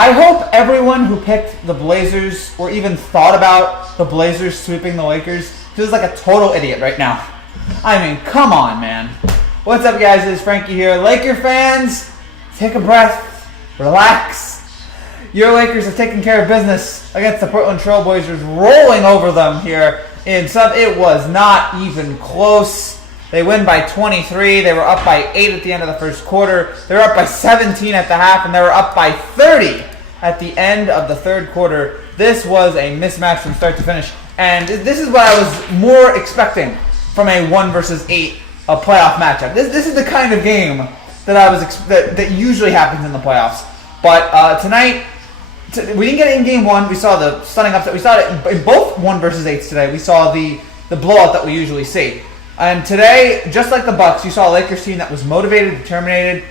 I hope everyone who picked the Blazers or even thought about the Blazers sweeping the Lakers feels like a total idiot right now. I mean, come on, man. What's up, guys? It's Frankie here. Laker fans, take a breath, relax. Your Lakers have taken care of business against the Portland Trail Blazers, rolling over them here in sub. It was not even close. They win by 23. They were up by 8 at the end of the first quarter. They were up by 17 at the half, and they were up by 30 at the end of the third quarter. This was a mismatch from start to finish, and this is what I was more expecting from a 1 versus 8 playoff matchup. This is the kind of game that I was that usually happens in the playoffs. But tonight, we didn't get it in game 1. We saw the stunning upset. We saw it in both 1 versus 8s today. We saw the blowout that we usually see. And today, just like the Bucks, you saw a Lakers team that was motivated, determined,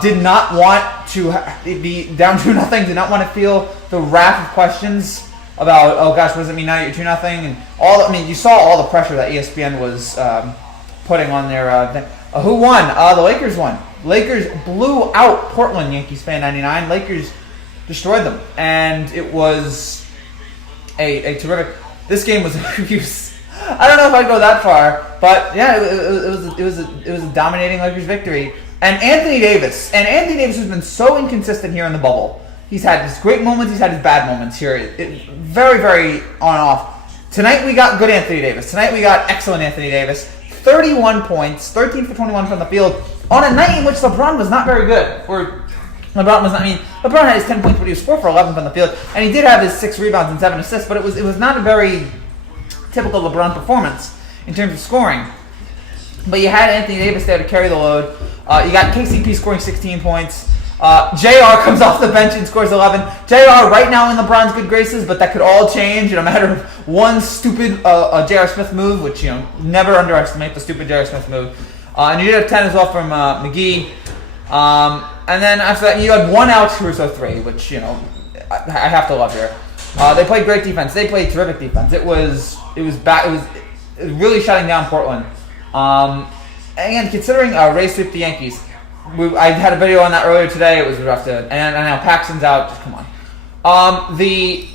did not want to be down 2-0, did not want to feel the wrath of questions about, oh gosh, what does it mean now you're 2-0? And all. I mean, you saw all the pressure that ESPN was putting on their thing. Who won? The Lakers won. Lakers blew out Portland, Yankees fan 99. Lakers destroyed them, and it was a terrific. This game was abuse. I don't know if I'd go that far, but yeah, it was a dominating Lakers victory. And Anthony Davis has been so inconsistent here in the bubble. He's had his great moments, he's had his bad moments here. Very, very on and off. Tonight we got good Anthony Davis. Tonight we got excellent Anthony Davis. 31 points, 13 for 21 from the field, on a night in which LeBron was not very good. LeBron had his 10 points, but he was 4 for 11 from the field, and he did have his 6 rebounds and 7 assists, but it was not a very typical LeBron performance in terms of scoring. But you had Anthony Davis there to carry the load. You got KCP scoring 16 points. JR comes off the bench and scores 11. JR right now in LeBron's good graces, but that could all change in a matter of one stupid J.R. Smith move, which, never underestimate the stupid J.R. Smith move. And you did have 10 as well from McGee. And then after that, you had one Alex Caruso 3, which, I have to love here. They played great defense. They played terrific defense. It was really shutting down Portland. And considering Ray sweep the Yankees, I had a video on that earlier today. It was rough to, and now Paxton's out. Just come on. It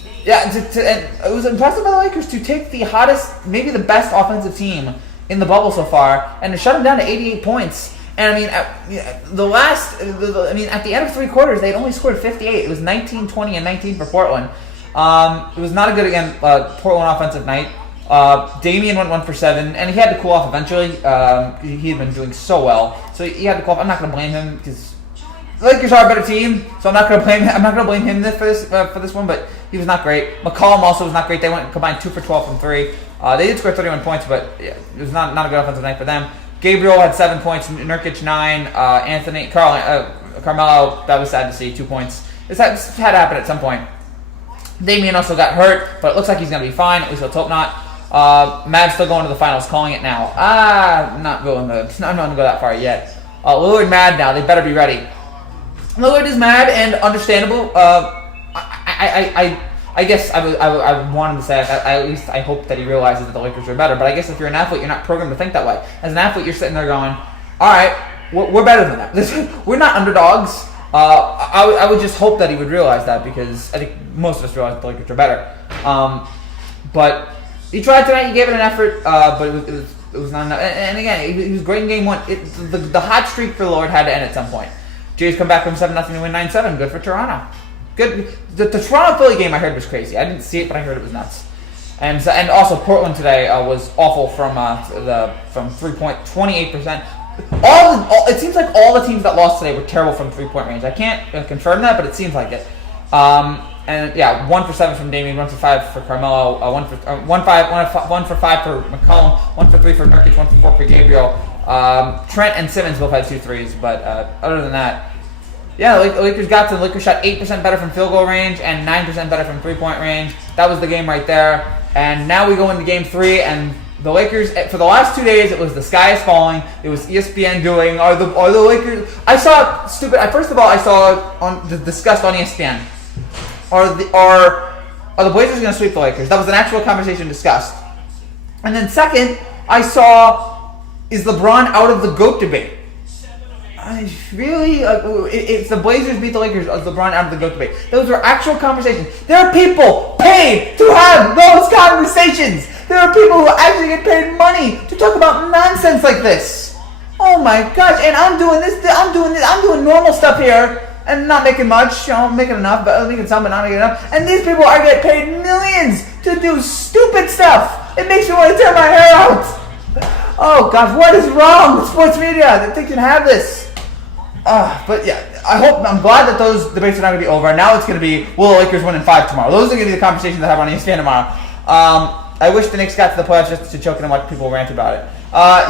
was impressive by the Lakers to take the hottest, maybe the best offensive team in the bubble so far, and to shut them down to 88 points. And at the end of 3 quarters, they had only scored 58. It was 19, 20, and 19 for Portland. It was not a good, Portland offensive night. Damian went 1 for 7, and he had to cool off eventually. He had been doing so well, so he had to cool off. I'm not going to blame him because the Lakers are a better team, so I'm not going to blame him. I'm not going to blame him for this one, but he was not great. McCollum also was not great. They went combined 2 for 12 from 3. They did score 31 points, but it was not a good offensive night for them. Gabriel had 7 points, Nurkic 9, Carmelo. That was sad to see, 2 points. This had to happen at some point. Damian also got hurt, but it looks like he's going to be fine. At least let's hope not. Mavs still going to the finals, calling it now. I'm not going to go that far yet. Lillard mad now. They better be ready. Lillard is mad and understandable. I guess I wanted to say at least I hope that he realizes that the Lakers are better. But I guess if you're an athlete, you're not programmed to think that way. As an athlete, you're sitting there going, "All right, we're better than that. We're not underdogs." I would just hope that he would realize that, because I think most of us realize the Lakers are better. But he tried tonight. He gave it an effort, but it was not enough. And again, he was great in game 1. The hot streak for Lillard had to end at some point. Jays come back from 7-0 to win 9-7. Good for Toronto. Good. The Toronto Philly game I heard was crazy. I didn't see it, but I heard it was nuts. And also Portland today was awful from 3-point, 28%. It seems like all the teams that lost today were terrible from 3-point range. I can't confirm that, but it seems like it. 1 for 7 from Damian, 1 for 5 for Carmelo, 1 for 5 for McCollum, 1 for 3 for Nurkic, 1 for 4 for Gabriel. Trent and Simmons both had 2 threes, but other than that, yeah, the Lakers got to. The Lakers shot 8% better from field goal range and 9% better from 3-point range. That was the game right there. And now we go into game 3, and the Lakers, for the last 2 days, it was the sky is falling. It was ESPN doing, are the Lakers... I saw discussed on ESPN. Are the Blazers going to sweep the Lakers? That was an actual conversation discussed. And then second, I saw, is LeBron out of the GOAT debate? Really? If the Blazers beat the Lakers, LeBron out of the GOAT debate. Those were actual conversations. There are people paid to have those conversations. There are people who actually get paid money to talk about nonsense like this. Oh my gosh! And I'm doing this. I'm doing normal stuff here, and not making much. I'm making enough, but I'm making some, but not making enough. And these people are getting paid millions to do stupid stuff. It makes me want to tear my hair out. Oh gosh, what is wrong with sports media that they can have this? But yeah, I'm glad that those debates are not going to be over. Now it's going to be, will the Lakers win in 5 tomorrow? Those are going to be the conversations I have on ESPN tomorrow. I wish the Knicks got to the playoffs just to choke and watch people rant about it.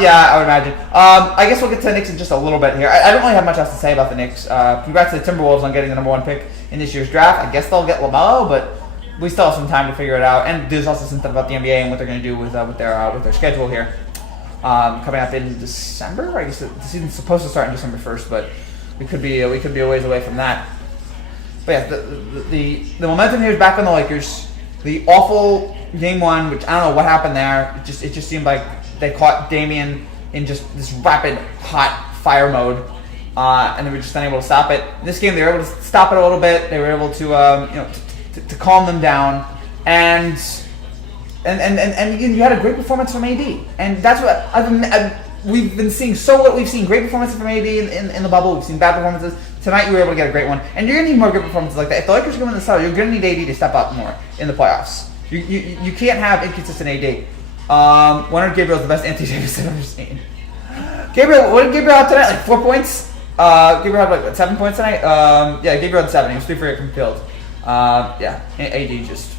Yeah, I would imagine. I guess we'll get to the Knicks in just a little bit here. I don't really have much else to say about the Knicks. Congrats to the Timberwolves on getting the number 1 pick in this year's draft. I guess they'll get LaMelo, but we still have some time to figure it out. And there's also some stuff about the NBA and what they're going to do with their schedule here. Coming up in December. I guess the season's supposed to start on December 1st, but we could be a ways away from that. But yeah, the momentum here is back on the Lakers. The awful game 1, which I don't know what happened there. It just seemed like they caught Damian in just this rapid, hot fire mode, and they were just unable to stop it. In this game, they were able to stop it a little bit. They were able to to calm them down, and you had a great performance from AD, and that's what we've been seeing. We've seen great performances from AD in the bubble. We've seen bad performances. Tonight, you were able to get a great one, and you're gonna need more good performances like that. If the Lakers are going to win the title, you're gonna need AD to step up more in the playoffs. You can't have inconsistent AD. Leonard Gabriel's the best Anthony Davis I've ever seen. What did Gabriel have tonight? Like 4 points. Gabriel had 7 points tonight. Yeah, Gabriel had 7. He was 3 for 8 from the field. Yeah, AD just.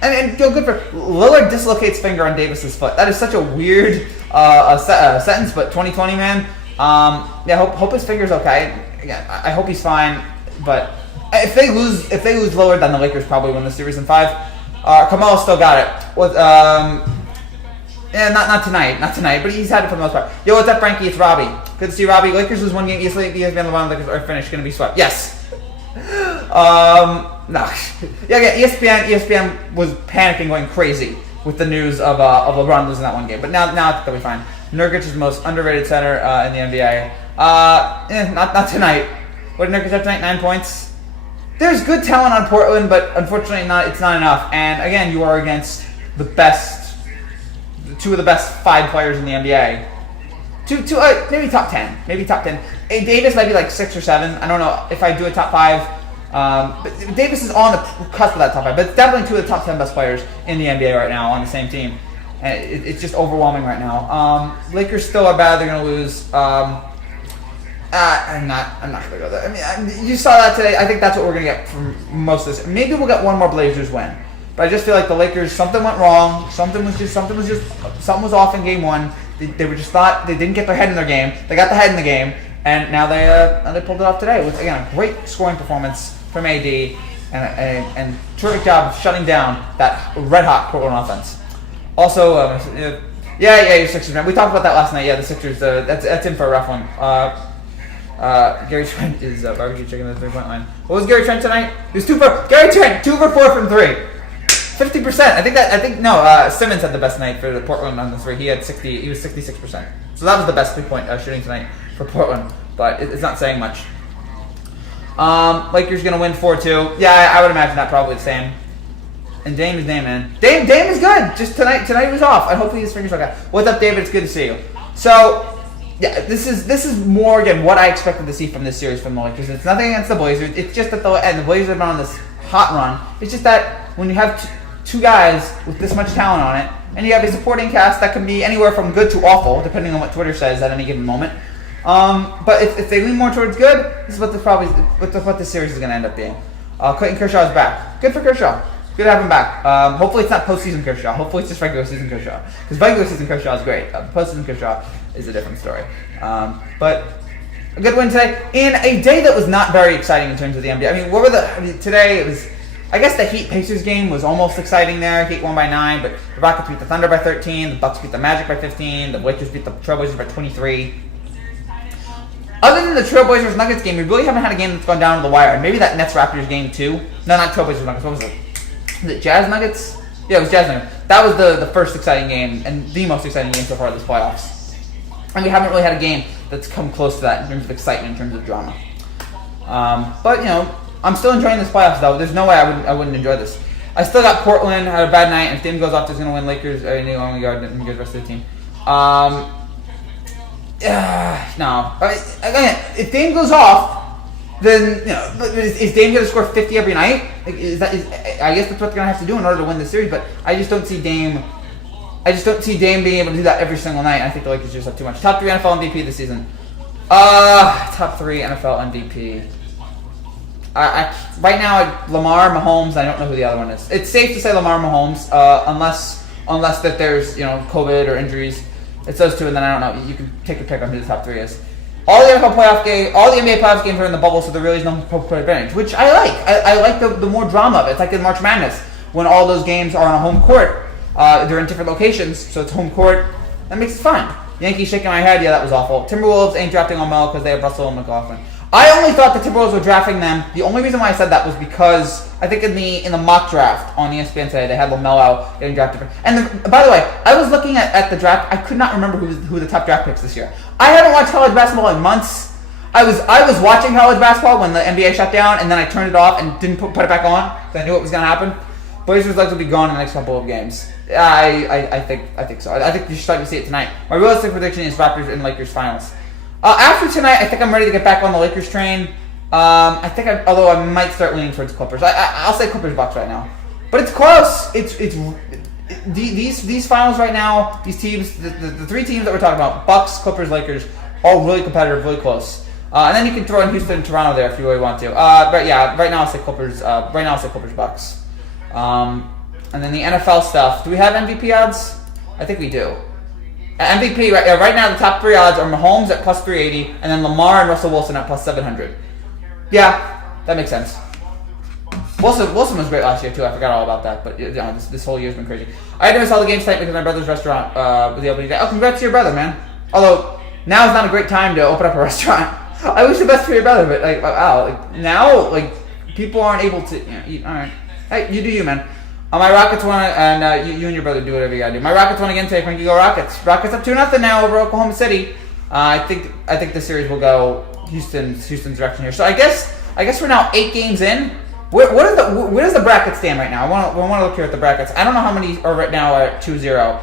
And feel good for Lillard dislocates finger on Davis's foot. That is such a weird sentence, but 2020, man. Yeah, hope his finger's okay. Again, I hope he's fine. But if they lose Lillard, then the Lakers probably win the series in 5. Carmelo still got it. Yeah, not tonight, but he's had it for the most part. Yo, what's up, Frankie? It's Robbie. Good to see Robbie. Lakers lose 1 game. ESPN, LeBron, Lakers are finished. Going to be swept. Yes. No. Yeah, ESPN was panicking, going crazy with the news of LeBron losing that 1 game. But now I think they'll be fine. Nurkic is the most underrated center in the NBA. Not tonight. What did Nurkic have tonight? 9 points. There's good talent on Portland, but unfortunately it's not enough. And again, you are against the best, 2 of the best 5 players in the NBA. Maybe top 10. Davis might be like 6 or 7. I don't know if I do a top 5. But Davis is on the cusp of that top 5. But it's definitely 2 of the top 10 best players in the NBA right now on the same team. And it's just overwhelming right now. Lakers still are bad. They're going to lose. I'm not going to go there. I mean, you saw that today. I think that's what we're going to get from most of this. Maybe we'll get 1 more Blazers win. But I just feel like the Lakers, something went wrong. Something was off in game 1. They were just thought they didn't get their head in their game. They got the head in the game, and now they pulled it off today with, again, a great scoring performance from AD and terrific job of shutting down that red hot Portland offense. Also, your Sixers, man. We talked about that last night. Yeah, the Sixers. That's in for a rough one. Gary Trent is barbecue chicken at the 3-point line. What was Gary Trent tonight? He was 2 for 4 from 3. 50%. Simmons had the best night for the Portland on the 3. He was 66%. So that was the best 3-point shooting tonight for Portland. But it's not saying much. Lakers gonna win 4-2. Yeah, I would imagine that probably the same. And Dame is Dame, man. Dame is good. Just tonight he was off. And hopefully his fingers okay. What's up, David? It's good to see you. So yeah, this is more again what I expected to see from this series from the Lakers. It's nothing against the Blazers. It's just that the Blazers have been on this hot run. It's just that when you have two guys with this much talent on it, and you have a supporting cast that can be anywhere from good to awful, depending on what Twitter says at any given moment. But if they lean more towards good, this is what this series is going to end up being. Clayton Kershaw is back. Good for Kershaw. Good to have him back. Hopefully it's not postseason Kershaw. Hopefully it's just regular season Kershaw. Because regular season Kershaw is great. Postseason Kershaw is a different story. But a good win today in a day that was not very exciting in terms of the NBA. I mean, today it was. I guess the Heat-Pacers game was almost exciting there. Heat won by 9, but the Rockets beat the Thunder by 13. The Bucks beat the Magic by 15. The Lakers beat the Trailblazers by 23. Other than the Trailblazers-Nuggets game, we really haven't had a game that's gone down to the wire. Maybe that Nets-Raptors game, too. No, not Trailblazers-Nuggets. What was it? Was it Jazz-Nuggets? Yeah, it was Jazz-Nuggets. That was the first exciting game and the most exciting game so far this playoffs. And we haven't really had a game that's come close to that in terms of excitement, in terms of drama. But, you know, I'm still enjoying this playoffs, though. There's no way I wouldn't enjoy this. I still got Portland, had a bad night, and if Dame goes off, there's going to win Lakers. I knew I'm going to go the rest of the team. No. Again, if Dame goes off, then, you know, is Dame going to score 50 every night? I guess that's what they're going to have to do in order to win the series, but I just don't see Dame being able to do that every single night. I think the Lakers just have too much. Top 3 NFL MVP this season. Top 3 NFL MVP. Right now, Lamar, Mahomes. I don't know who the other one is. It's safe to say Lamar, Mahomes, unless that there's, you know, COVID or injuries. It's those two, and then I don't know. You can take a pick on who the top 3 is. All the NFL playoff game, all the NBA playoff games are in the bubble, so there really is no home court advantage, which I like. I like the more drama of it. It's like in March Madness when all those games are on a home court. They're in different locations, so it's home court. That makes it fun. Yankees shaking my head. Yeah, that was awful. Timberwolves ain't drafting on Mel because they have Russell and McLaughlin. I only thought the Timberwolves were drafting them. The only reason why I said that was because I think in the mock draft on ESPN today they had LaMelo getting drafted. And by the way, I was looking at the draft. I could not remember who the top draft picks this year. I haven't watched college basketball in months. I was watching college basketball when the NBA shut down, and then I turned it off and didn't put it back on because I knew what was going to happen. Blazers legs will be gone in the next couple of games. I think so. I think you're starting to see it tonight. My realistic prediction is Raptors and Lakers finals. After tonight, I think I'm ready to get back on the Lakers train. Although I might start leaning towards Clippers. I'll say Clippers Bucks right now, but it's close. These finals right now. These teams, the 3 teams that we're talking about, Bucks, Clippers, Lakers, all really competitive, really close. And then you can throw in Houston and Toronto there if you really want to. But yeah, right now I'll say Clippers. Right now I'll say Clippers Bucks. And then the NFL stuff. Do we have MVP odds? I think we do. MVP, right now the top 3 odds are Mahomes at plus 380, and then Lamar and Russell Wilson at plus 700. Yeah, that makes sense. Wilson was great last year too. I forgot all about that, but you know, this whole year's been crazy. I never saw the game tonight because my brother's restaurant was the opening day. Oh, congrats to your brother, man. Although now is not a great time to open up a restaurant. I wish the best for your brother, but like, wow, like now, like people aren't able to eat. All right, hey, you do you, man. My Rockets won, and you and your brother do whatever you gotta do. My Rockets won again today. Frankie, go Rockets! Rockets up 2-0 now over Oklahoma City. I think the series will go Houston's direction here. So I guess we're now 8 games in. Where does the bracket stand right now? I want to look here at the brackets. I don't know how many are right now at 2-0.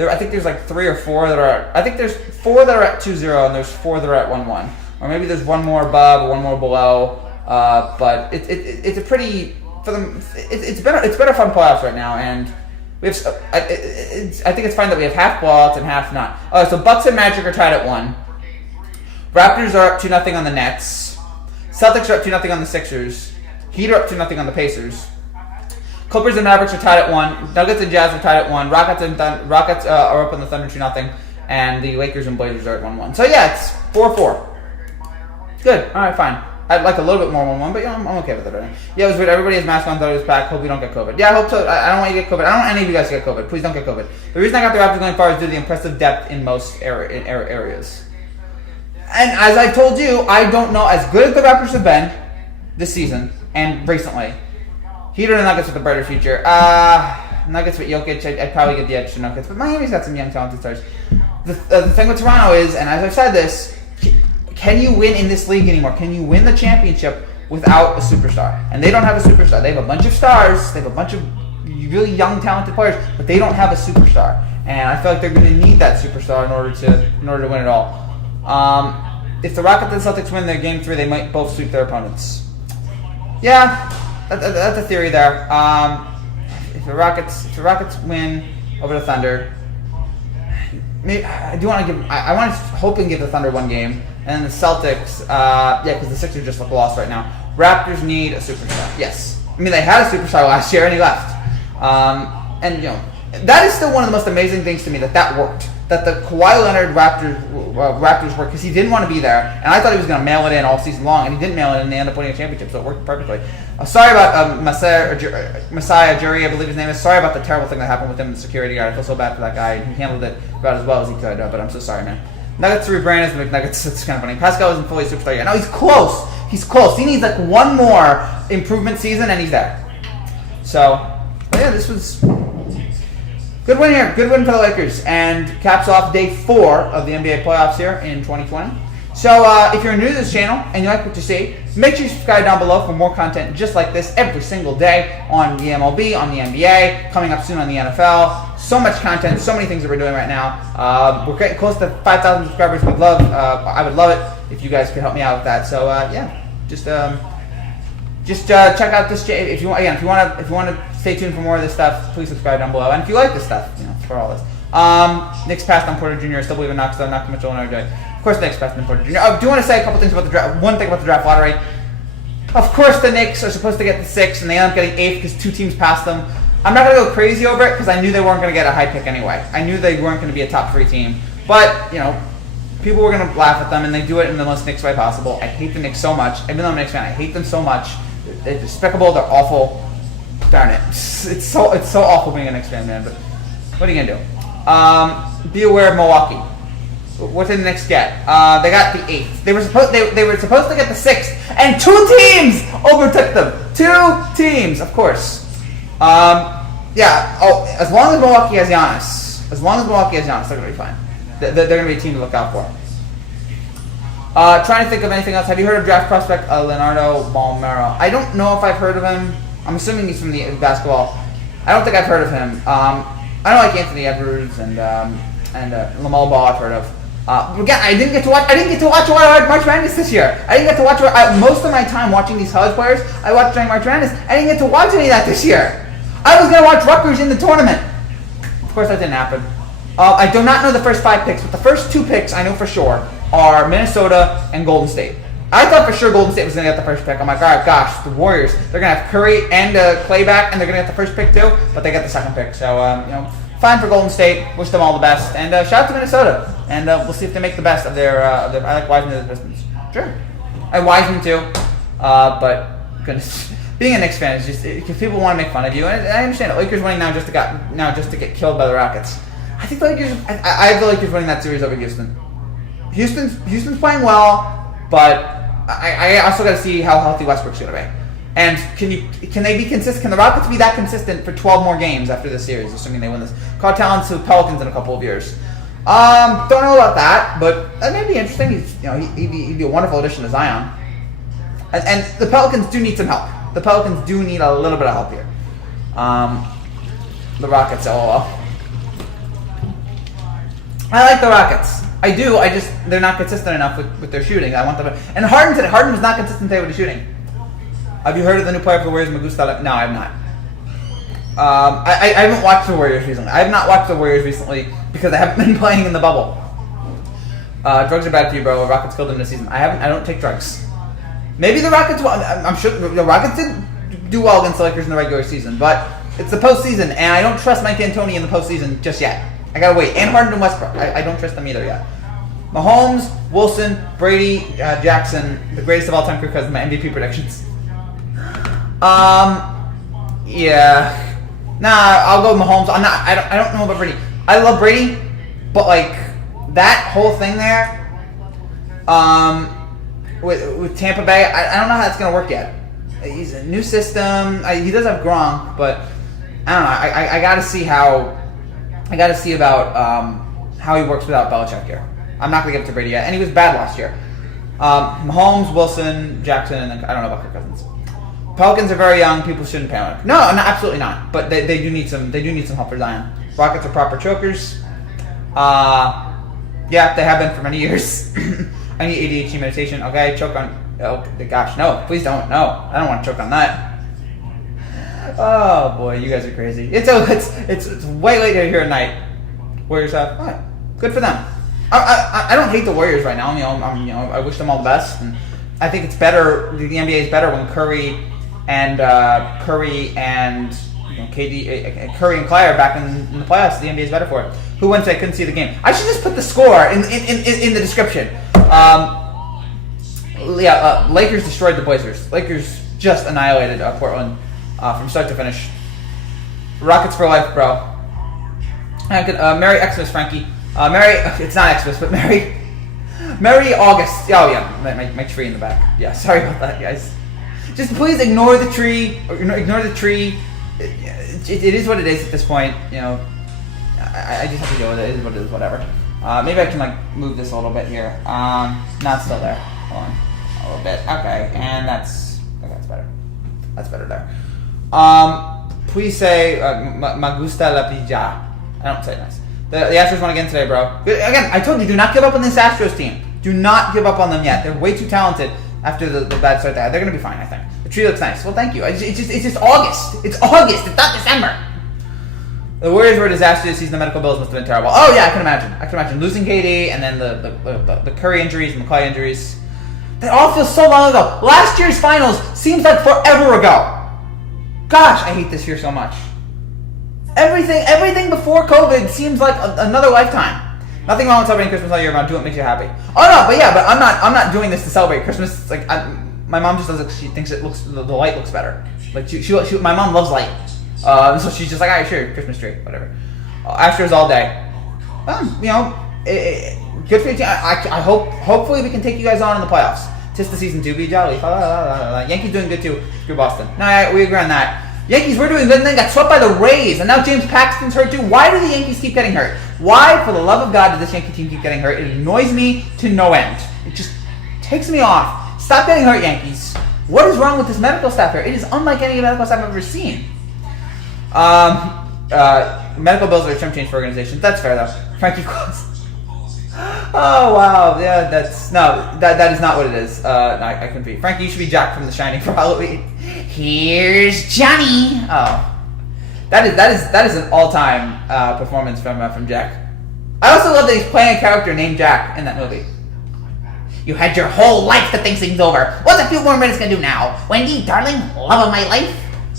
I think there's like 3 or 4 that are. I think there's 4 that are at 2-0, and there's 4 that are at 1-1, or maybe there's 1 more above or 1 more below. But it's a pretty. For them, it's been a fun playoffs right now, and we have. I think it's fine that we have half blowouts and half not. So Bucks and Magic are tied at 1. Raptors are up 2-0 on the Nets. Celtics are up 2-0 on the Sixers. Heat are up 2-0 on the Pacers. Clippers and Mavericks are tied at 1. Nuggets and Jazz are tied at 1. Rockets are up on the Thunder 2-0, and the Lakers and Blazers are at 1-1. So yeah, it's 4-4. Good. All right, fine. I'd like a little bit more 1-1, but yeah, I'm okay with it right now. Yeah, it was weird. Everybody has masks on, thought it was back. Hope we don't get COVID. Yeah, I hope so. I don't want you to get COVID. I don't want any of you guys to get COVID. Please don't get COVID. The reason I got the Raptors going far is due to the impressive depth in most areas. And as I told you, I don't know as good as the Raptors have been this season and recently. Heat or the Nuggets with a brighter future. Nuggets with Jokic, I'd probably get the edge to Nuggets, but Miami's got some young talented stars. The thing with Toronto is, and as I've said this, can you win in this league anymore? Can you win the championship without a superstar? And they don't have a superstar. They have a bunch of stars. They have a bunch of really young, talented players, but they don't have a superstar. And I feel like they're going to need that superstar in order to win it all. If the Rockets and Celtics win their game 3, they might both sweep their opponents. Yeah, that's a theory there. If the Rockets win over the Thunder, maybe I want to hope and give the Thunder 1 game. And the Celtics, because the Sixers just look lost right now. Raptors need a superstar. Yes. I mean, they had a superstar last year and he left. And, you know, that is still one of the most amazing things to me that worked. That the Kawhi Leonard Raptors worked because he didn't want to be there. And I thought he was going to mail it in all season long. And he didn't mail it in and they ended up winning a championship. So it worked perfectly. Sorry about Messiah Jury, I believe his name is. Sorry about the terrible thing that happened with him, the security guard. I feel so bad for that guy. He handled it about as well as he could. But I'm so sorry, man. Nuggets to rebrand as the McNuggets. It's kind of funny. Pascal isn't fully superstar yet. No, he's close. He's close. He needs like 1 more improvement season, and he's there. So, but yeah, this was Good win here. Good win for the Lakers. And caps off day 4 of the NBA playoffs here in 2020. So if you're new to this channel and you like what you see, make sure you subscribe down below for more content just like this every single day on the MLB, on the NBA, coming up soon on the NFL. So much content, so many things that we're doing right now. We're getting close to 5,000 subscribers. I would love it if you guys could help me out with that. So yeah, just check out this channel if you want. Again, if you want to stay tuned for more of this stuff, please subscribe down below. And if you like this stuff, for all this. Knicks passed on Porter Jr. I still believe in Knox, though. Not too much on another day. Of course, the Knicks passed on Porter Jr. I do want to say a couple things about the draft. One thing about the draft lottery. Of course, the Knicks are supposed to get the 6th, and they end up getting 8th because 2 teams passed them. I'm not going to go crazy over it because I knew they weren't going to get a high pick anyway. I knew they weren't going to be a top 3 team. But, people were going to laugh at them, and they do it in the most Knicks way possible. I hate the Knicks so much. Even though I'm a Knicks fan, I hate them so much. They're despicable. They're awful. Darn it. It's so awful being a Knicks fan, man. But what are you going to do? Be aware of Milwaukee. What did the Knicks get? They got the 8th. They were supposed to get the 6th, and 2 teams overtook them. 2 teams, of course. Yeah. Oh, as long as Milwaukee has Giannis, they're gonna be fine. They're gonna be a team to look out for. Trying to think of anything else. Have you heard of draft prospect Leonardo Balmero? I don't know if I've heard of him. I'm assuming he's from the basketball. I don't think I've heard of him. I don't like Anthony Edwards and Lamelo Ball. I've heard of. Again, I didn't get to watch March Madness this year. I didn't get to watch most of my time watching these college players. I watched during March Madness. I didn't get to watch any of that this year. I was gonna watch Rutgers in the tournament. Of course, that didn't happen. I do not know the first 5 picks, but the first 2 picks I know for sure are Minnesota and Golden State. I thought for sure Golden State was gonna get the first pick. I'm like, all right, gosh, the Warriors. They're gonna have Curry and Clay back, and they're gonna get the first pick too. But they get the second pick, so fine for Golden State. Wish them all the best, and shout out to Minnesota. And we'll see if they make the best of their. I like Wiseman as the Pistons. Sure, I Wiseman too. But goodness, being a Knicks fan is just because people want to make fun of you, and I understand it. Lakers winning now just to get killed by the Rockets. I think the Lakers. I have the Lakers winning that series over Houston. Houston's playing well, but I also got to see how healthy Westbrook's going to be. And can they be consistent? Can the Rockets be that consistent for 12 more games after this series, assuming they win this? Call talents to Pelicans in a couple of years. Don't know about that, but that may be interesting. He'd be a wonderful addition to Zion. And the Pelicans do need some help. The Pelicans do need a little bit of help here. The Rockets, LOL. I like the Rockets. I do. They're not consistent enough with their shooting. I want them. And Harden was not consistent today with the shooting. Have you heard of the new player for the Warriors, Magusta? No, I have not. I haven't watched the Warriors recently. I have not watched the Warriors recently because I haven't been playing in the bubble. Drugs are bad for you, bro. Rockets killed them this season. I don't take drugs. Maybe the Rockets. I'm sure the Rockets did do well against the Lakers in the regular season, but it's the postseason, and I don't trust Mike D'Antoni in the postseason just yet. I gotta wait. And Harden and Westbrook. I don't trust them either yet. Mahomes, Wilson, Brady, Jackson, the greatest of all time because of my MVP predictions. Yeah. Nah, I'll go with Mahomes. I don't know about Brady. I love Brady, but like that whole thing there, with Tampa Bay, I don't know how that's gonna work yet. He's a new system. He does have Gronk, but I don't know. I gotta see about how he works without Belichick here. I'm not gonna give it to Brady yet, and he was bad last year. Mahomes, Wilson, Jackson, and then I don't know about Kirk Cousins. Pelicans are very young. People shouldn't panic. No, absolutely not. But they do need some. They do need some help for Zion. Rockets are proper chokers. Yeah, they have been for many years. I need ADHD meditation. Okay, choke on. Oh gosh, no! Please don't. No, I don't want to choke on that. Oh boy, you guys are crazy. It's way late here at night. Warriors have. Right. Good for them. I don't hate the Warriors right now. I wish them all the best, and I think it's better. The NBA is better when Curry and KD, Curry and Clay are back in the playoffs. The NBA is better for it. Who went? I couldn't see the game. I should just put the score in the description. Lakers destroyed the Blazers. Lakers just annihilated Portland from start to finish. Rockets for life, bro. Merry Xmas, Frankie. It's not Xmas, but Merry August. Oh yeah, my tree in the back. Yeah, sorry about that, guys. Just please ignore the tree. Ignore the tree. It is what it is at this point. I just have to deal with it. It is what it is, whatever. Maybe I can like move this a little bit here. Not still there. Hold on. A little bit. Okay, and that's better. That's better there. Please say "Me gusta la pija." I don't say it nice. The Astros won again today, bro. Again, I told you, do not give up on this Astros team. Do not give up on them yet. They're way too talented after the bad start there. They're gonna be fine, I think. The tree looks nice. Well, thank you. It's just August. It's August. It's not December. The Warriors were a disaster this season. The medical bills must have been terrible. Oh yeah, I can imagine losing KD and then the Curry injuries and the Clay injuries. That all feels so long ago. Last year's finals seems like forever ago. Gosh, I hate this year so much. Everything before COVID seems like another lifetime. Nothing wrong with celebrating Christmas all year round. Do what makes you happy. Oh no, but I'm not doing this to celebrate Christmas. Like my mom just does it. She thinks it looks the light looks better. Like my mom loves light. So she's just like, alright, sure, Christmas tree, whatever. Astros all day. Good for your team. I hopefully we can take you guys on in the playoffs. Tis the season to be jolly. Yankees doing good too. Screw Boston. No, we agree on that. Yankees were doing good and then got swept by the Rays, and now James Paxton's hurt too. Why do the Yankees keep getting hurt? Why, for the love of God, did this Yankee team keep getting hurt? It annoys me to no end. It just takes me off. Stop getting hurt, Yankees. What is wrong with this medical staff here? It is unlike any medical staff I've ever seen. Medical bills are a chump change for organizations. That's fair though. Frankie Quaz. Oh wow, yeah, that is not what it is. No, I couldn't be. Frankie, you should be Jack from The Shining for Halloween. Here's Johnny. Oh, that is an all-time performance from Jack. I also love that he's playing a character named Jack in that movie. You had your whole life to think things over. What's a few more minutes gonna do now? Wendy, darling, love of my life,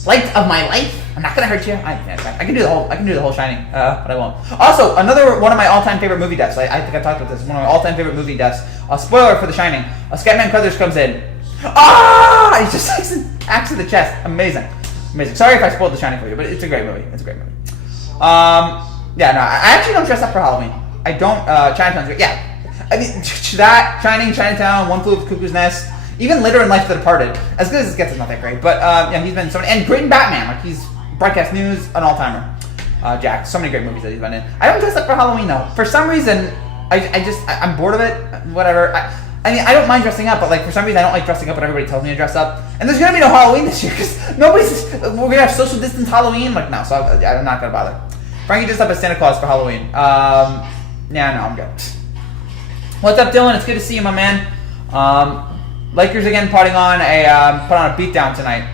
light of my life. I'm not gonna hurt you. I can do the whole Shining, but I won't. Also, another one of my all-time favorite movie deaths. I think I talked about this. One of my all-time favorite movie deaths. Spoiler for The Shining. Scatman Crothers comes in. Ah! He just takes an axe to the chest. Amazing. Sorry if I spoiled The Shining for you, but it's a great movie. Yeah, no, I actually don't dress up for Halloween. I don't. Chinatown's great. Yeah, I mean that Shining, Chinatown, One Flew Over the Cuckoo's Nest. Even later in life, The Departed. As good as it gets, it's not that great. But yeah, he's been so many, and great in Batman. Like he's broadcast news, an all-timer. Jack, so many great movies that he's been in. I don't dress up for Halloween though. For some reason, I'm bored of it. Whatever. I mean, I don't mind dressing up, but like for some reason, I don't like dressing up. But everybody tells me to dress up. And there's gonna be no Halloween this year because we're gonna have social distance Halloween. Like no, so I'm not gonna bother. Frankie dressed up as Santa Claus for Halloween. Yeah, no, I'm good. What's up, Dylan? It's good to see you, my man. Lakers again putting on a beatdown tonight.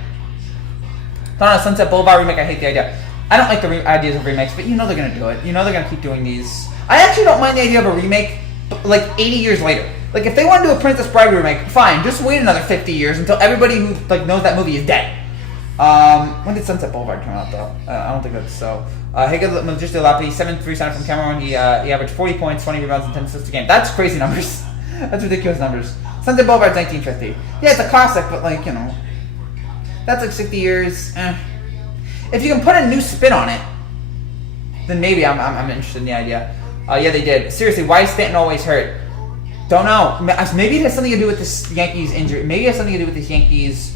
Put on a Sunset Boulevard remake. I hate the idea. I don't like the ideas of remakes, but you know they're gonna do it. You know they're gonna keep doing these. I actually don't mind the idea of a remake, but like 80 years later. Like if they want to do a Princess Bride remake, fine. Just wait another 50 years until everybody who like knows that movie is dead. When did Sunset Boulevard come out though? I don't think that's so. Higa Magister Lapi, 7-3 center from Cameroon. He averaged 40 points, 20 rebounds, and 10 assists a game. That's crazy numbers. That's ridiculous numbers. Sunset Boulevard's 1950. Yeah, it's a classic, but like, you know, that's like 60 years. If you can put a new spin on it, then maybe I'm interested in the idea. Yeah, they did. Seriously, why is Stanton always hurt? Don't know. Maybe it has something to do with this Yankees injury. Maybe it has something to do with this Yankees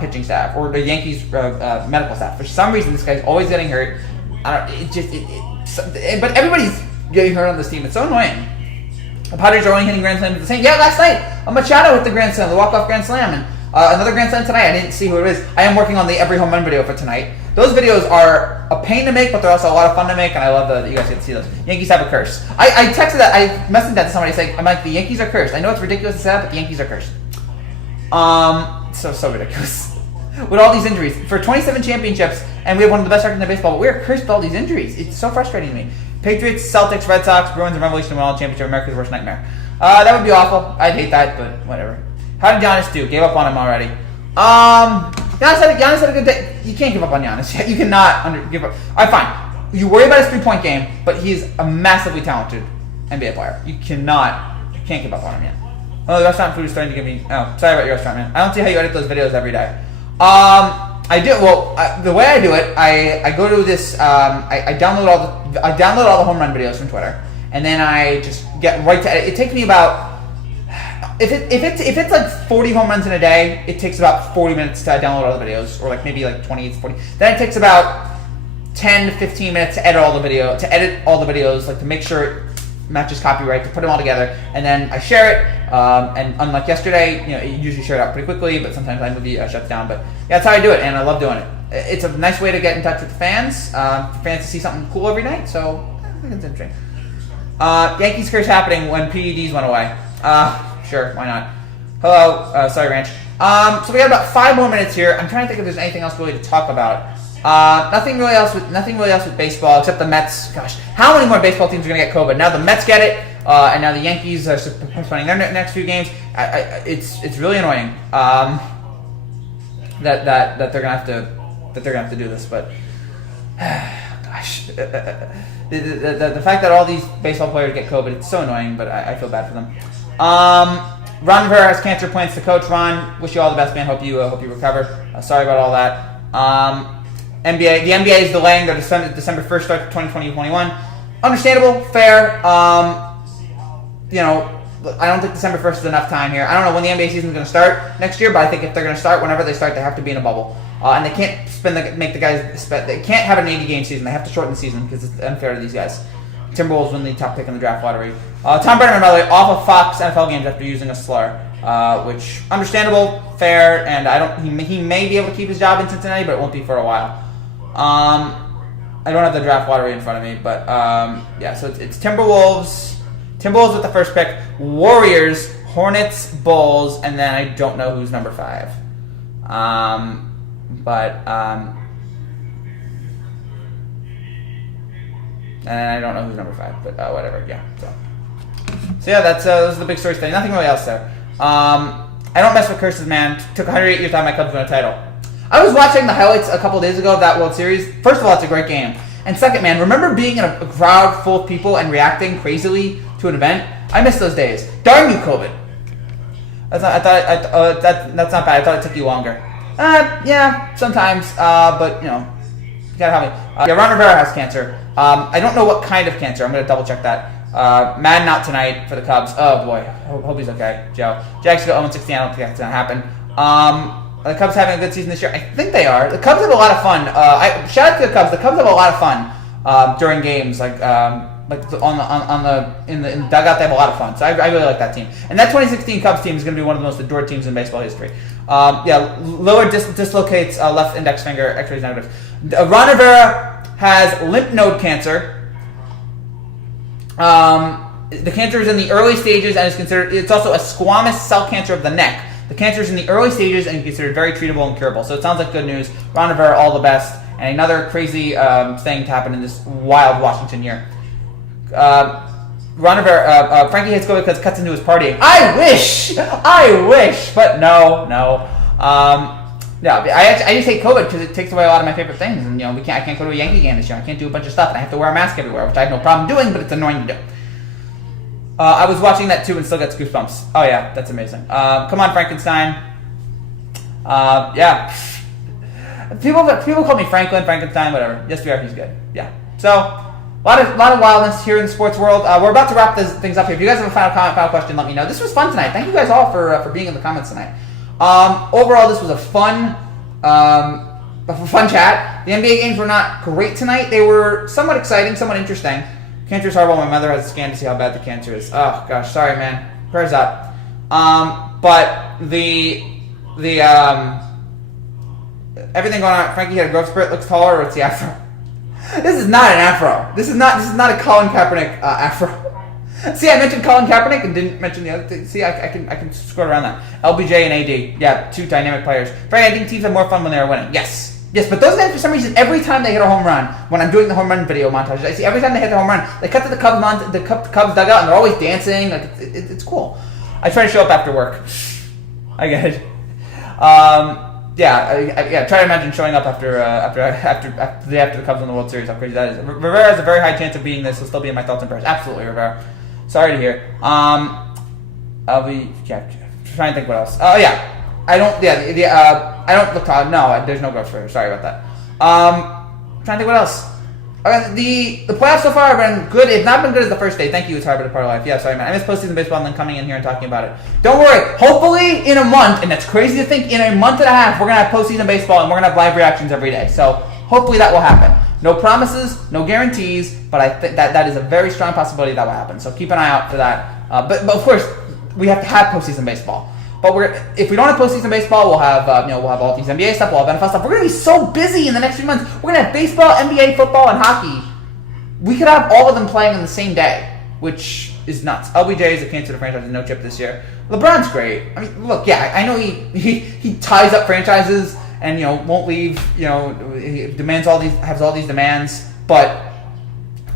pitching staff or the Yankees medical staff. For some reason, this guy's always getting hurt. But everybody's getting hurt on this team. It's so annoying. The Padres are only hitting grand slams at the same. Yeah, last night Machado hit the grand slam, the walk-off grand slam, and another grand slam tonight. I didn't see who it is. I am working on the every home run video for tonight. Those videos are a pain to make, but they're also a lot of fun to make, and I love that you guys get to see those. Yankees have a curse. I texted that. I messaged that to somebody saying, I'm like, the Yankees are cursed. I know it's ridiculous to say that, but the Yankees are cursed. So ridiculous. With all these injuries. For 27 championships, and we have one of the best records in baseball, but we are cursed with all these injuries. It's so frustrating to me. Patriots, Celtics, Red Sox, Bruins, and Revolution win all championship. America's worst nightmare. That would be awful. I'd hate that, but whatever. How did Giannis do? Gave up on him already. Giannis had a good day. You can't give up on Giannis. You cannot give up. All right, fine. You worry about his three-point game, but he's a massively talented NBA player. You can't give up on him yet. Oh, the restaurant food is starting to give me. Oh, sorry about your restaurant, man. I don't see how you edit those videos every day. I do. Well, the way I do it, I go to this. I download all the home run videos from Twitter, and then I just get right to edit. It takes me about. If it's like 40 home runs in a day, it takes about 40 minutes to download all the videos, or like maybe like 20 to 40. Then it takes about 10 to 15 minutes to edit all the videos, like to make sure it matches copyright, to put them all together, and then I share it. And unlike yesterday, you usually share it out pretty quickly, but sometimes iMovie shuts down. But yeah, that's how I do it, and I love doing it. It's a nice way to get in touch with the fans, for fans to see something cool every night. So I think it's interesting. Yankees curse happening when PEDs went away. Sure, why not? Hello, sorry, Ranch. So we got about 5 more minutes here. I'm trying to think if there's anything else really to talk about. Nothing really else with baseball except the Mets. Gosh, how many more baseball teams are going to get COVID? Now the Mets get it, and now the Yankees are postponing their next few games. It's really annoying that they're gonna have to do this. But gosh, the fact that all these baseball players get COVID, it's so annoying. But I feel bad for them. Ron Rivera has cancer plans to coach. Ron, wish you all the best, man. Hope you recover. Sorry about all that. The NBA is delaying their December 1st start to 2020-21. Understandable, fair. I don't think December 1st is enough time here. I don't know when the NBA season is going to start next year, but I think if they're going to start, whenever they start, they have to be in a bubble. And they can't they can't have an 80-game season. They have to shorten the season because it's unfair to these guys. Timberwolves win the top pick in the draft lottery. Tom Brennan, by the way, off of Fox NFL games after using a slur, which understandable, fair, and he may be able to keep his job in Cincinnati, but it won't be for a while. I don't have the draft lottery in front of me, but yeah. So it's Timberwolves with the first pick, Warriors, Hornets, Bulls, and then I don't know who's number 5. And I don't know who's number 5, but whatever. Yeah. So yeah, that's those are the big stories today. Nothing really else there. I don't mess with curses, man. Took 108 years to have my Cubs win a title. I was watching the highlights a couple days ago of that World Series. First of all, it's a great game. And second, man, remember being in a crowd full of people and reacting crazily to an event? I miss those days. Darn you, COVID. That's not bad. I thought it took you longer. Yeah, sometimes. But you gotta help me. Ron Rivera has cancer. I don't know what kind of cancer. I'm gonna double check that. Madden out tonight for the Cubs. Oh boy, hope he's okay. Joe. Jags go 0-16. I don't think that's gonna happen. Are the Cubs having a good season this year? I think they are. The Cubs have a lot of fun. Shout out to the Cubs. The Cubs have a lot of fun during games, in the dugout. They have a lot of fun. So I really like that team. And that 2016 Cubs team is going to be one of the most adored teams in baseball history. Lower dislocates left index finger. X-rays negative. Ron Rivera has lymph node cancer. The cancer is in the early stages and is considered. It's also a squamous cell cancer of the neck. The cancer is in the early stages and considered very treatable and curable. So it sounds like good news. Ron Rivera, all the best. And another crazy thing to happen in this wild Washington year. Ron Rivera, Frankie hates COVID because it cuts into his partying. I wish, but no. I just hate COVID because it takes away a lot of my favorite things. And I can't go to a Yankee game this year. I can't do a bunch of stuff, and I have to wear a mask everywhere, which I have no problem doing, but it's annoying to do. I was watching that too and still gets goosebumps. Oh yeah, that's amazing. Come on, Frankenstein. Yeah. People call me Frankenstein, whatever. Yes, we are. He's good. Yeah. So, a lot of wildness here in the sports world. We're about to wrap things up here. If you guys have a final question, let me know. This was fun tonight. Thank you guys all for being in the comments tonight. Overall, this was a fun chat. The NBA games were not great tonight. They were somewhat exciting, somewhat interesting. Cancer is horrible. My mother has a scan to see how bad the cancer is. Oh gosh, sorry, man. Prayers up. But the everything going on. Frankie had a growth spurt. Looks taller. Or it's the afro. This is not an afro. This is not a Colin Kaepernick afro. See, I mentioned Colin Kaepernick and didn't mention the other thing. See, I can scroll around that. LBJ and AD. Yeah, 2 dynamic players. Frank, I think teams have more fun when they are winning. Yes, but those guys, for some reason, every time they hit a home run, when I'm doing the home run video montage, I see every time they hit the home run, they cut to the Cubs dugout, and they're always dancing. Like it's cool. I try to show up after work. I get it. Try to imagine showing up after the Cubs win the World Series. How crazy that is. Rivera has a very high chance of beating this. He'll still be in my thoughts and prayers. Absolutely, Rivera. Sorry to hear. I'll be trying to think what else. Oh yeah, I don't. Yeah, I don't look tall. No, there's no growth for. Sorry about that. Trying to think what else. The playoffs so far have been good. It's not been good as the first day. Thank you, it's hard, but a part of life. Yeah, sorry, man. I miss postseason baseball and then coming in here and talking about it. Don't worry. Hopefully, in a month, and that's crazy to think, in a month and a half, we're gonna have postseason baseball and we're gonna have live reactions every day. So Hopefully that will happen. No promises, no guarantees, but I think that is a very strong possibility that will happen. So keep an eye out for that. But of course, we have to have postseason baseball. But if we don't have postseason baseball, we'll have we'll have all these NBA stuff, we'll have NFL stuff. We're gonna be so busy in the next few months. We're gonna have baseball, NBA, football, and hockey. We could have all of them playing on the same day, which is nuts. LBJ is a cancer to franchise and no chip this year. LeBron's great. I mean, look, yeah, I know he ties up franchises and won't leave. He demands has all these demands, but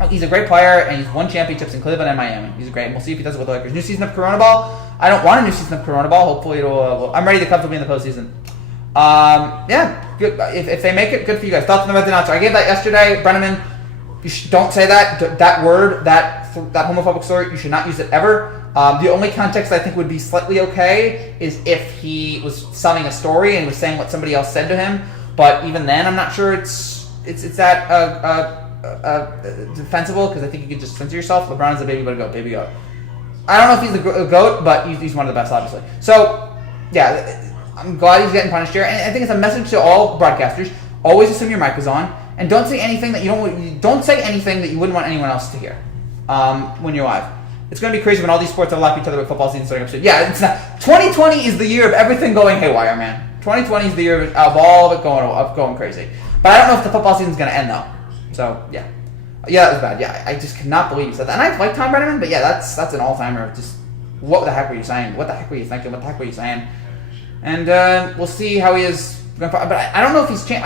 he's a great player and he's won championships in Cleveland and Miami. He's great. And we'll see if he does it with the Lakers. New season of Corona Ball. I don't want a new season of Corona Ball. Hopefully it'll. I'm ready. The Cubs will be in the postseason. Yeah, good. If they make it, good for you guys. Thoughts on the Reds announcer? I gave that yesterday. Brenneman, don't say that. That word, that homophobic slur. You should not use it ever. The only context I think would be slightly okay is if he was selling a story and was saying what somebody else said to him. But even then, I'm not sure it's that defensible, because I think you could just censor yourself. LeBron's a baby goat, baby goat. I don't know if he's a GOAT, but he's one of the best, obviously. So, yeah, I'm glad he's getting punished here. And I think it's a message to all broadcasters. Always assume your mic is on, and don't say anything that don't say anything that you wouldn't want anyone else to hear when you're live. It's going to be crazy when all these sports overlap each other with football season starting up soon. Yeah, it's not. 2020 is the year of everything going haywire, man. 2020 is the year of all of it going crazy. But I don't know if the football season's going to end, though. So, yeah. Yeah, that was bad. Yeah, I just cannot believe you said that. And I like Tom Brenneman, but yeah, that's an all-timer. Just, what the heck were you saying? What the heck were you thinking? What the heck were you saying? And we'll see how he is. But I don't know if he's changed.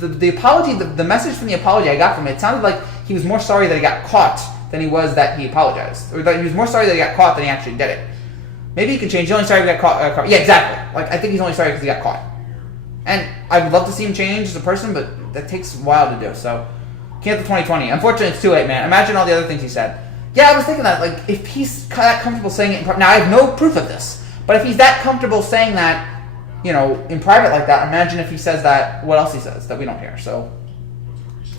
The apology, the message from the apology I got from it sounded like he was more sorry that he got caught than he was that he apologized. Or that he was more sorry that he got caught than he actually did it. Maybe he can change. He's only sorry he got caught. Yeah, exactly. Like, I think he's only sorry because he got caught. And I'd love to see him change as a person, but that takes a while to do. So, can't the 2020. Unfortunately, it's too late, man. Imagine all the other things he said. Yeah, I was thinking that. Like, if he's that comfortable saying it now, I have no proof of this. But if he's that comfortable saying that, in private like that, imagine if he says that, what else he says that we don't hear. So,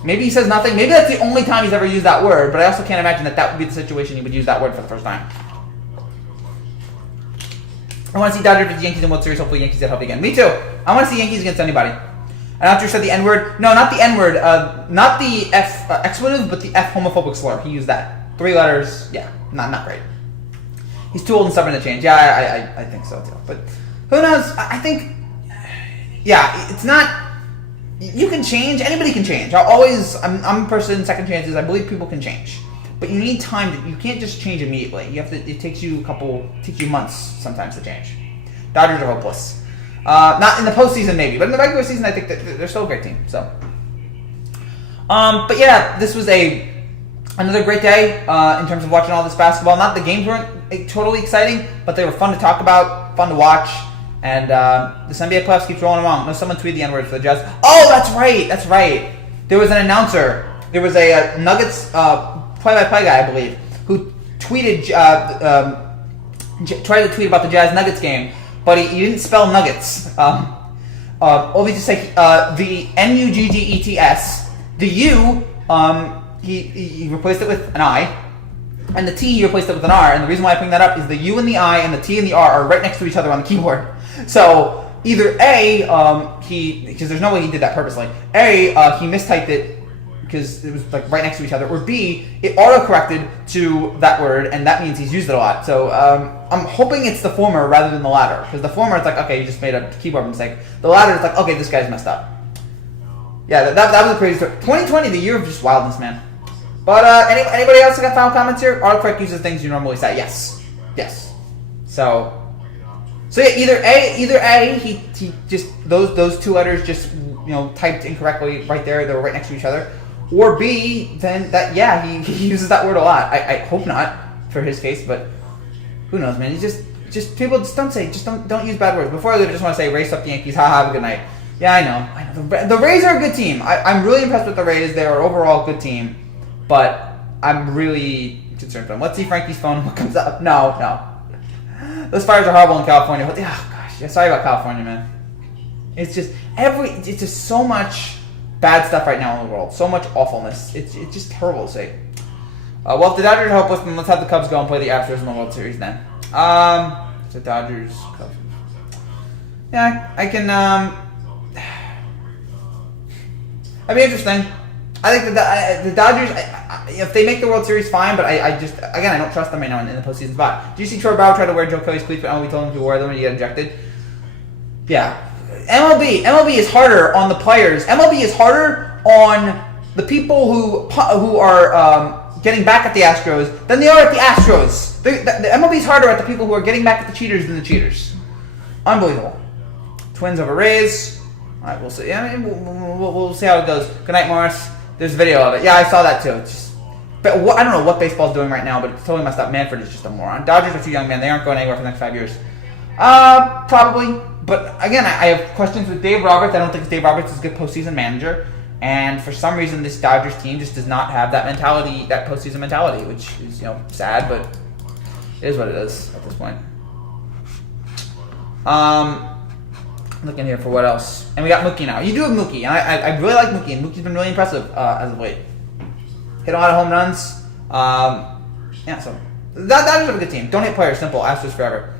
maybe he says nothing. Maybe that's the only time he's ever used that word, but I also can't imagine that would be the situation he would use that word for the first time. I want to see Dodgers versus Yankees in World Series. Hopefully Yankees get healthy again. Me too. I want to see Yankees against anybody. Announcer said the N-word. No, not the N-word. Not the F expletive, but the F homophobic slur. He used that. 3 letters. Yeah, not great. He's too old and stubborn to change. Yeah, I think so too. But who knows? I think, yeah, it's not. You can change. Anybody can change. I'm a person, second chances. I believe people can change. But you need time. You can't just change immediately. You have to. It takes you months sometimes to change. Dodgers are hopeless. Not in the postseason, maybe, but in the regular season, I think that they're still a great team. So, but yeah, this was another great day in terms of watching all this basketball. Not the games weren't totally exciting, but they were fun to talk about, fun to watch, and this NBA playoffs keeps rolling along. No, someone tweeted the N-word for the Jazz. Oh, that's right. There was an announcer. There was a Nuggets play-by-play guy, I believe, who tweeted tried to tweet about the Jazz-Nuggets game, but he didn't spell Nuggets. Let me just say the Nuggets, the U, he replaced it with an I, and the T he replaced it with an R. And the reason why I bring that up is the U and the I and the T and the R are right next to each other on the keyboard. So either A, because there's no way he did that purposely. A, he mistyped it because it was like right next to each other, or B, it auto-corrected to that word, and that means he's used it a lot. So I'm hoping it's the former rather than the latter, because the former it's like, okay, you just made a keyboard mistake. The latter is like, okay, this guy's messed up. Yeah, that was a crazy story. 2020, the year of just wildness, man. But anybody else got final comments here? Autocorrect uses things you normally say. Yes. So yeah, either A, he just those 2 letters just typed incorrectly right there. They were right next to each other. Or B, then he uses that word a lot. I hope not for his case, but who knows, man? He's just people just don't use bad words. Before I leave, I just want to say, race up the Yankees. Have a good night. Yeah, I know. The Rays are a good team. I'm really impressed with the Rays. They're overall a good team, but I'm really concerned for them. Let's see Frankie's phone and what comes up. No. Those fires are horrible in California. Oh gosh, yeah, sorry about California, man. It's just so much bad stuff right now in the world. So much awfulness. It's just terrible to say. Well, if the Dodgers are hopeless, then let's have the Cubs go and play the Astros in the World Series then. The Dodgers, Cubs. Yeah, I can. That'd be interesting. I think the Dodgers, if they make the World Series, fine. But I just, again, I don't trust them right now in the postseason spot. Did you see Troy Bauer try to wear Joe Kelly's cleats, but we told him to wear them when you get injected? Yeah. MLB is harder on the players. MLB is harder on the people who are getting back at the Astros than they are at the Astros. The MLB is harder at the people who are getting back at the cheaters than the cheaters. Unbelievable. Twins over Rays. All right, we'll see. I mean, we'll see how it goes. Good night, Morris. There's a video of it. Yeah, I saw that too. It's just, but I don't know what baseball's doing right now, but it's totally messed up. Manfred is just a moron. Dodgers are too young, man. They aren't going anywhere for the next 5 years. Probably. But again, I have questions with Dave Roberts. I don't think Dave Roberts is a good postseason manager. And for some reason, this Dodgers team just does not have that mentality, that postseason mentality, which is, sad, but it is what it is at this point. Looking here for what else. And we got Mookie now. You do have Mookie, and I really like Mookie, and Mookie's been really impressive as of late. Hit a lot of home runs. Yeah, so that is a good team. Don't hit players, simple. Astros forever.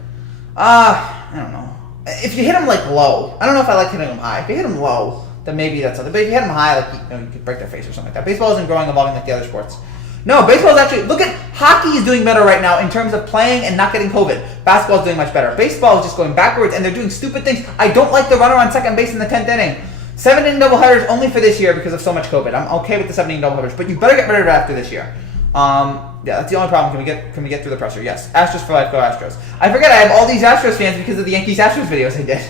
I don't know. If you hit them like low, I don't know if I like hitting them high. If you hit them low, then maybe that's something. But if you hit them high, like you could break their face or something like that. Baseball isn't growing, evolving like the other sports. No, baseball is actually, look at, hockey is doing better right now in terms of playing and not getting COVID. Basketball is doing much better. Baseball is just going backwards, and they're doing stupid things. I don't like the runner on second base in the 10th inning. 7-inning doubleheaders only for this year because of so much COVID. I'm okay with the 7-inning doubleheaders, but you better get rid of it after this year. Yeah, that's the only problem. Can we get through the pressure? Yes. Astros for life, go Astros. I forget I have all these Astros fans because of the Yankees-Astros videos I did.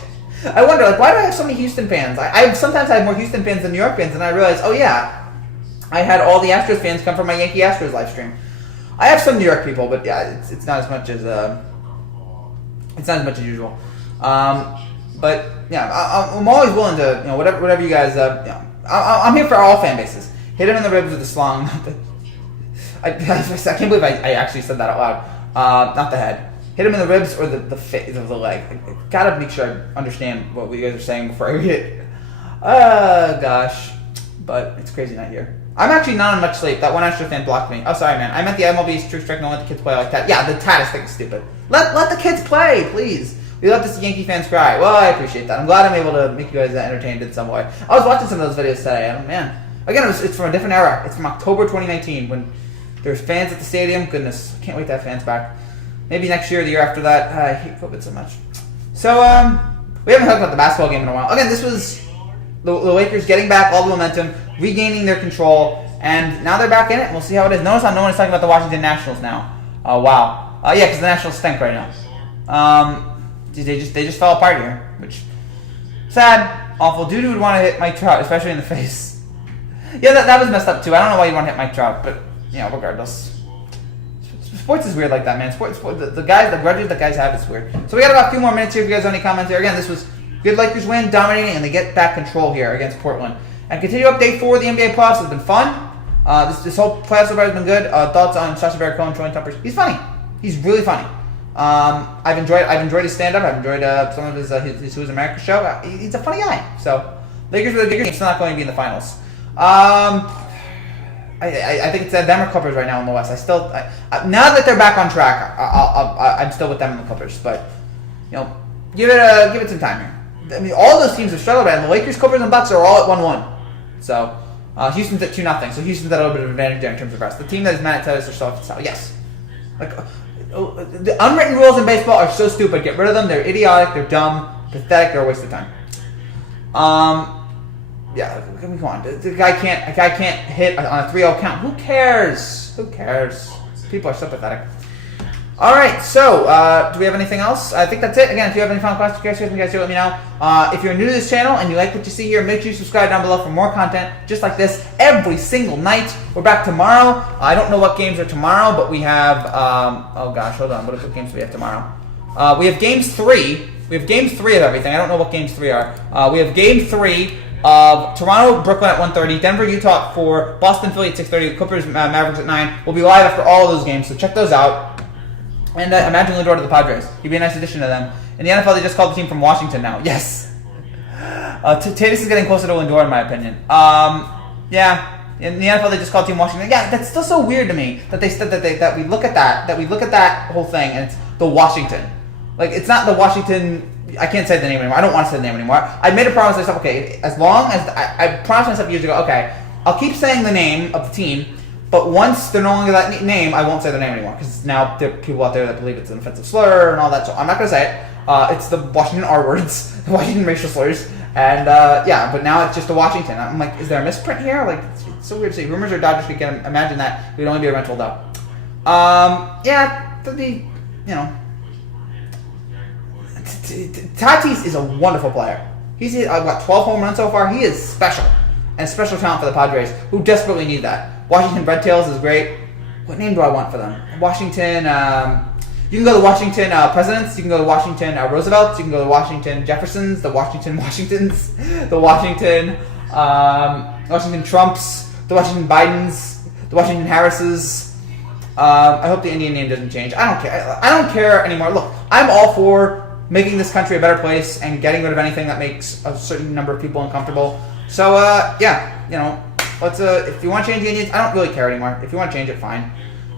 I wonder, why do I have so many Houston fans? Sometimes I have more Houston fans than New York fans, and I realize, oh yeah, I had all the Astros fans come from my Yankee-Astros live stream. I have some New York people, but yeah, it's not as much as usual. But yeah, I'm always willing to whatever you guys. I'm here for all fan bases. Hit him in the ribs with the slung. I can't believe I actually said that out loud. Not the head. Hit him in the ribs or the face of the leg. I gotta make sure I understand what you guys are saying before I read it. Gosh, but it's crazy night here. I'm actually not on much sleep. That one Astro fan blocked me. Oh, sorry, man. I meant the MLB's true strike. Don't let the kids play like that. Yeah, the Tatis thing is stupid. Let the kids play, please. We love to see Yankee fans cry. Well, I appreciate that. I'm glad I'm able to make you guys entertained in some way. I was watching some of those videos today, and man, again, it's from a different era. It's from October 2019 when there's fans at the stadium. Goodness, I can't wait to have fans back. Maybe next year or the year after that. I hate COVID so much. So, we haven't talked about the basketball game in a while. Again, this was the Lakers getting back all the momentum, regaining their control, and now they're back in it, and we'll see how it is. Notice how no one is talking about the Washington Nationals now. Oh, wow. Yeah, because the Nationals stink right now. They just fell apart here, which, sad, awful. Dude would want to hit Mike Trout, especially in the face. Yeah, that was messed up, too. I don't know why you'd want to hit Mike Trout, but, regardless. Sports is weird like that, man. Sports the grudges that guys have is weird. So we got about a few more minutes here if you guys have any comments here. Again, this was good Lakers win, dominating, and they get back control here against Portland. And continue update for the NBA playoffs has been fun. This whole playoffs so far has been good. Thoughts on Sacha Baron Cohen, Tony Tumpers? He's funny. He's really funny. I've enjoyed his stand-up. I've enjoyed some of his Who's America show. He's a funny guy. So Lakers with a good game. Still not going to be in the finals. I think it's them or Clippers right now in the West. Now that they're back on track, I'm still with them in the Clippers. But give it some time here. I mean, all those teams have struggled, man. The Lakers, Clippers, and Bucks are all at 1-1. So Houston's at 2-0. So Houston's at a little bit of advantage there in terms of rest. The team that is mad at Titus are still at yes. The unwritten rules in baseball are so stupid. Get rid of them. They're idiotic. They're dumb. Pathetic. They're a waste of time. Yeah, come on. The guy can't hit on a 3-0 count. Who cares? People are so pathetic. All right, so do we have anything else? I think that's it. Again, if you have any final questions, guys, let me know. If you're new to this channel and you like what you see here, make sure you subscribe down below for more content just like this every single night. We're back tomorrow. I don't know what games are tomorrow, but we have, oh gosh, hold on. What games do we have tomorrow? We have games 3. We have games 3 of everything. I don't know what games 3 are. We have game 3 of Toronto, Brooklyn at 1:30, Denver, Utah at 4, Boston, Philly at 6:30, Clippers, Mavericks at 9. We'll be live after all of those games, so check those out. And imagine Lindor to the Padres. He'd be a nice addition to them. In the NFL, they just called the team from Washington now. Yes. Tatis is getting closer to Lindor, in my opinion. Yeah. In the NFL, they just called team Washington. Yeah, that's still so weird to me that they said that we look at that whole thing and it's the Washington. Like, it's not the Washington I can't say the name anymore. I don't want to say the name anymore. I made a promise to myself, okay, as long as I promised myself years ago, okay, I'll keep saying the name of the team, but once they're no longer that name, I won't say their name anymore, because now there are people out there that believe it's an offensive slur and all that, so I'm not going to say it. It's the Washington R words, the Washington racial slurs, and yeah, but now it's just a Washington. I'm like, is there a misprint here? Like, it's so weird to see. Rumors are Dodgers could get imagine that. We'd only be a rental though. Yeah, that'd be, you know. Tatis is a wonderful player. He's hit, 12 home runs so far. He is special. And special talent for the Padres, who desperately need that. Washington Red Tails is great. What name do I want for them? Washington, you can go to Washington Presidents, you can go to Washington Roosevelts, you can go to Washington Jeffersons, the Washington Washingtons, the Washington Trumps, the Washington Bidens, the Washington Harrises. I hope the Indian name doesn't change. I don't care. I don't care anymore. Look, I'm all for making this country a better place and getting rid of anything that makes a certain number of people uncomfortable. So, yeah, you know, let's, if you want to change the Indians, I don't really care anymore. If you want to change it, fine.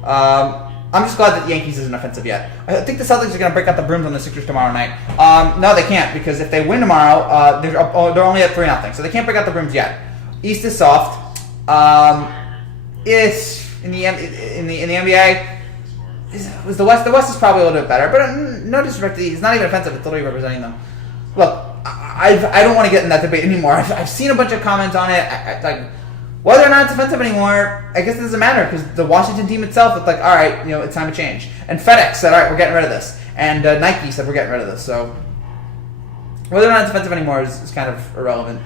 I'm just glad that the Yankees isn't offensive yet. I think the Celtics are going to break out the brooms on the Sixers tomorrow night. No, they can't, because if they win tomorrow, they're only at 3-0, so they can't break out the brooms yet. East is soft. It's in the NBA. The West. The West is probably a little bit better, but no disrespect to the East. It's not even offensive. It's literally representing them. Look, I don't want to get in that debate anymore. I've seen a bunch of comments on it. Like, whether or not it's offensive anymore, I guess it doesn't matter, because the Washington team itself, it's like, all right, you know, it's time to change. And FedEx said, all right, we're getting rid of this. And Nike said, we're getting rid of this. So whether or not it's offensive anymore is kind of irrelevant.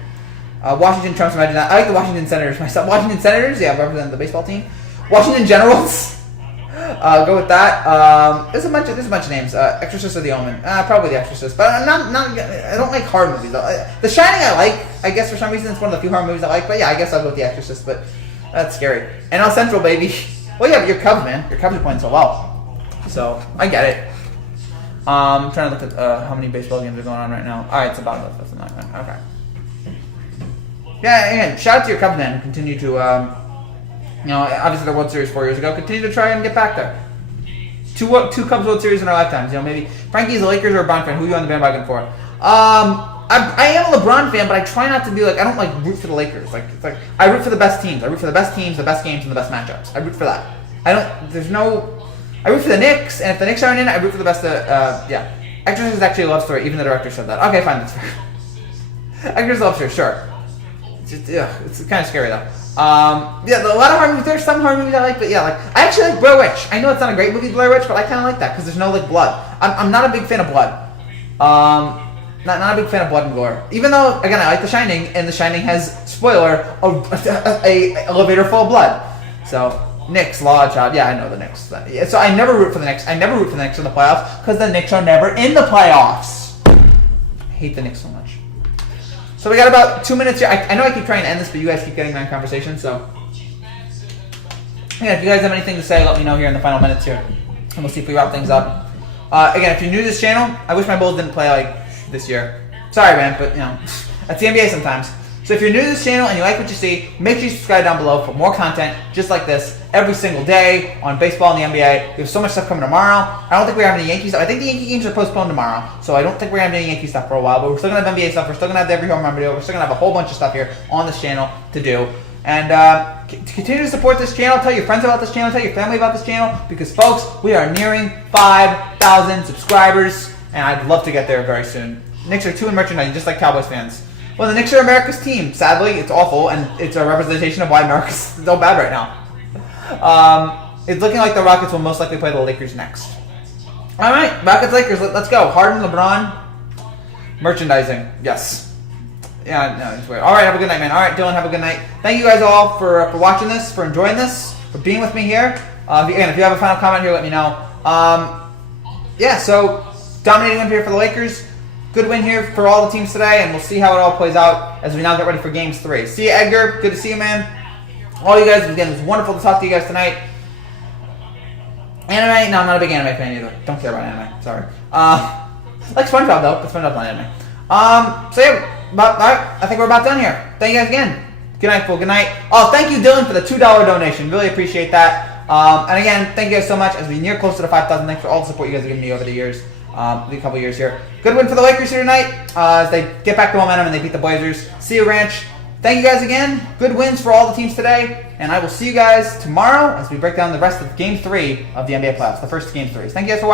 Washington Trumps, imagine that. I like the Washington Senators myself. Washington Senators, yeah, represent the baseball team. Washington Generals. Go with that. There's a bunch of names. Exorcist or The Omen. Probably The Exorcist. But I don't like horror movies though. The Shining I like. I guess for some reason it's one of the few horror movies I like. But yeah, I guess I'll go with The Exorcist. But that's scary. NL Central, baby. Well, yeah, but your Cubs, man. Your Cubs are playing so well. So I get it. I'm trying to look at how many baseball games are going on right now. All right, it's about that's not okay. Yeah, again, shout out to your Cubs, man. Continue to. You know, obviously the World Series 4 years ago. Continue to try and get back there. Two Cubs World Series in our lifetimes. You know, maybe Frankie's a Lakers or a LeBron fan. Who are you on the bandwagon for? I am a LeBron fan, but I try not to be like, I don't like root for the Lakers. Like, it's like I root for the best teams. I root for the best teams, the best games, and the best matchups. I root for that. I root for the Knicks, and if the Knicks aren't in it, I root for the best. Yeah. Exorcist is actually a love story. Even the director said that. Okay, fine, that's fair. Exorcist love story, sure. It's kind of scary though. Yeah, a lot of horror movies. There's some horror movies I like, but yeah, like I actually like Blair Witch. I know it's not a great movie, Blair Witch, but I kind of like that because there's no like blood. I'm not a big fan of blood. Not a big fan of blood and gore. Even though again I like The Shining, and The Shining has spoiler a elevator full of blood. So Knicks, Law Child. Yeah, I know the Knicks. So I never root for the Knicks. I never root for the Knicks in the playoffs because the Knicks are never in the playoffs. I hate the Knicks so much. So we got about 2 minutes here. I know I keep trying to end this, but you guys keep getting my conversation. So yeah, if you guys have anything to say, let me know here in the final minutes here, and we'll see if we wrap things up. Again, if you're new to this channel, I wish my Bulls didn't play like this year. Sorry, man, but you know, that's the NBA sometimes. So if you're new to this channel and you like what you see, make sure you subscribe down below for more content just like this every single day on baseball and the NBA. We have so much stuff coming tomorrow. I don't think we're having any Yankees. I think the Yankee games are postponed tomorrow, so I don't think we're having any Yankee stuff for a while. But we're still gonna have NBA stuff. We're still gonna have the every home run video. We're still gonna have a whole bunch of stuff here on this channel to do. And continue to support this channel. Tell your friends about this channel. Tell your family about this channel because, folks, we are nearing 5,000 subscribers, and I'd love to get there very soon. Knicks are 2 in merchandising, just like Cowboys fans. Well, the Knicks are America's team. Sadly, it's awful, and it's a representation of why America's so bad right now. It's looking like the Rockets will most likely play the Lakers next. All right, Rockets-Lakers, let's go. Harden, LeBron, merchandising, yes. Yeah, no, it's weird. All right, have a good night, man. All right, Dylan, have a good night. Thank you guys all for watching this, for enjoying this, for being with me here. Again, if you have a final comment here, let me know. Yeah, so dominating win here for the Lakers. Good win here for all the teams today, and we'll see how it all plays out as we now get ready for Games 3. See you, Edgar. Good to see you, man. All you guys, again, it was wonderful to talk to you guys tonight. Anime? No, I'm not a big anime fan either. Don't care about anime. Sorry. Like SpongeBob, though, but SpongeBob's not anime. So yeah, I think we're about done here. Thank you guys again. Good night, full. Good night. Oh, thank you, Dylan, for the $2 donation. Really appreciate that. And again, thank you guys so much as we near close to the 5,000. Thanks for all the support you guys have given me over the years. a couple years here. Good win for the Lakers here tonight as they get back the momentum and they beat the Blazers. See you, Ranch. Thank you guys again. Good wins for all the teams today. And I will see you guys tomorrow as we break down the rest of Game 3 of the NBA playoffs, the first Game 3s. Thank you guys for watching.